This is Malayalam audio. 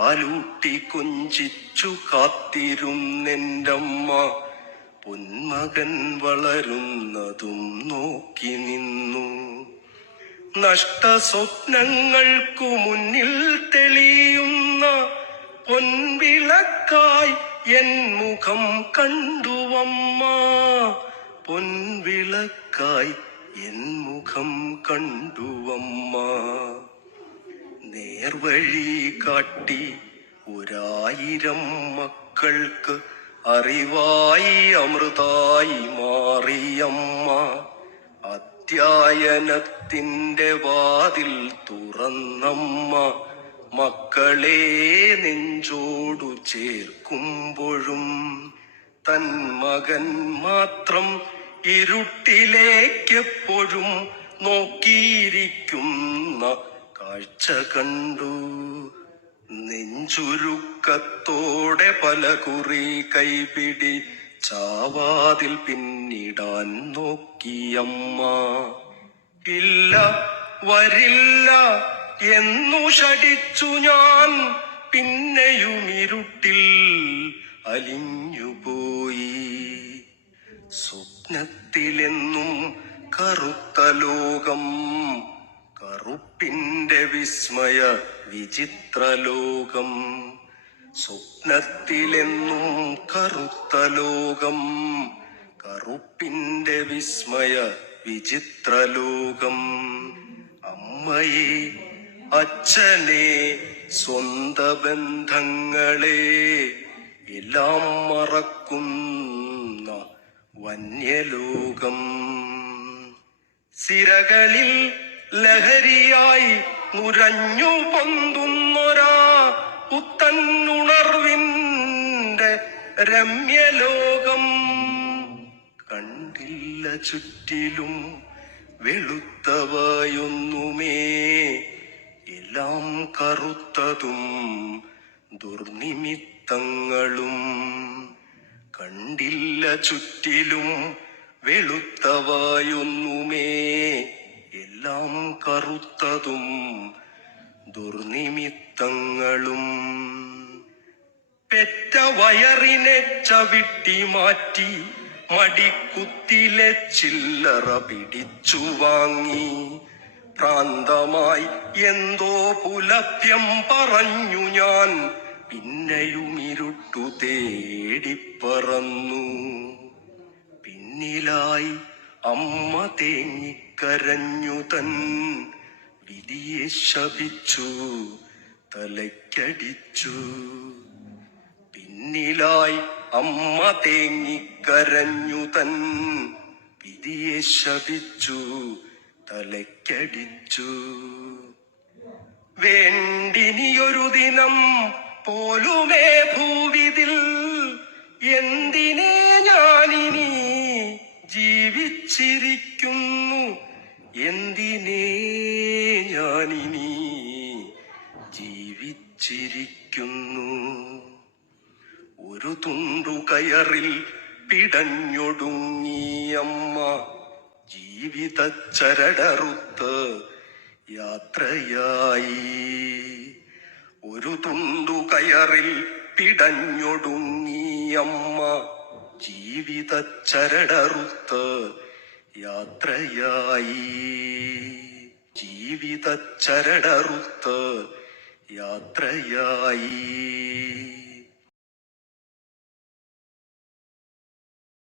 പാലൂട്ടി കൊഞ്ചിച്ചു കാത്തിരുന്നെന്റമ്മ പൊന്മകൻ വളരുന്നതും നോക്കി നിന്നു. നഷ്ട സ്വപ്നങ്ങൾക്കു മുന്നിൽ തെളിയുന്ന പൊൻവിളക്കായി എൻ മുഖം കണ്ടുവമ്മ. പൊൻവിളക്കായി എൻ മുഖം കണ്ടുവമ്മ. നേർവഴി കാട്ടി ഒരായിരം മക്കൾക്ക് അറിവായി അമൃതായി മാറിയമ്മ. അധ്യായനത്തിന്റെ വാതിൽ തുറന്നമ്മ. മക്കളെ നെഞ്ചോടു ചേർക്കുമ്പോഴും തൻ മകൻ മാത്രം ഇരുട്ടിലേക്കെപ്പോഴും നോക്കിയിരിക്കുന്ന കാഴ്ച കണ്ടു. നെഞ്ചുരുക്കത്തോടെ പല കുറി കൈപിടി ചാവാതിൽ പിന്നിടാൻ നോക്കിയമ്മ ഇല്ല വരില്ല എന്നു ഷടിച്ചു ഞാൻ. പിന്നെയും ഇരുട്ടിൽ അലിഞ്ഞുപോയി. സ്വപ്നത്തിലെന്നും കറുത്ത ലോകം കറുപ്പിന്റെ വിസ്മയ വിചിത്രലോകം സ്വപ്നത്തിലെന്നും കറുത്ത ലോകം കറുപ്പിന്റെ വിസ്മയ വിചിത്രലോകം. അമ്മയെ അച്ഛനെ സ്വന്ത ബന്ധങ്ങളെ എല്ലാം മറക്കുന്ന വന്യലോകം. സിരകളിൽ ലഹരിയായി നുരഞ്ഞു പൊന്തുന്നൊരാ പുത്തന്നുണർവിന്റെ രമ്യലോകം. കണ്ടില്ല ചുറ്റിലും വെളുത്തവായൊന്നുമേ. എല്ലാം കറുത്തതും ദുർനിമിത്തങ്ങളും. കണ്ടില്ല ചുറ്റിലും വെളുത്തവയൊന്നുമേ. എല്ലാം കറുത്തതും ദുർനിമിത്തങ്ങളും. പെറ്റ വയറിനെ ചവിട്ടി മാറ്റി മടിക്കുത്തിലെ ചില്ലറ പിടിച്ചു വാങ്ങി. പ്രാന്തമായി എന്തോ പുലപ്യം പറഞ്ഞു ഞാൻ പിന്നെയും ഇരുട്ടു തേടിപ്പറന്നു. പിന്നിലായി അമ്മ തേങ്ങിക്കരഞ്ഞു തൻ വിധിയെ ശപിച്ചു തലയ്ക്കടിച്ചു. പിന്നിലായി അമ്മ തേങ്ങിക്കരഞ്ഞു തൻ വിധിയെ ശപിച്ചു തലയ്ക്കടിച്ചു. വേണ്ടിനിയൊരു ദിനം പോലുമേ ഭൂവിതിൽ എന്തിനേ ജീവിച്ചിരിക്കുന്നു. എന്തിനേ ഞാനിനി ജീവിച്ചിരിക്കുന്നു? ഒരു തുണ്ടു കയറിൽ പിടഞ്ഞൊടുങ്ങിയമ്മ ജീവിത ചരടറുത്ത് യാത്രയായി. ഒരു തുണ്ടു കയറിൽ പിടഞ്ഞൊടുങ്ങി അമ്മ ജീവിത ചരടറുത്ത് യാത്രയായി. ജീവിത ചരടറുത്ത് യാത്രയായി.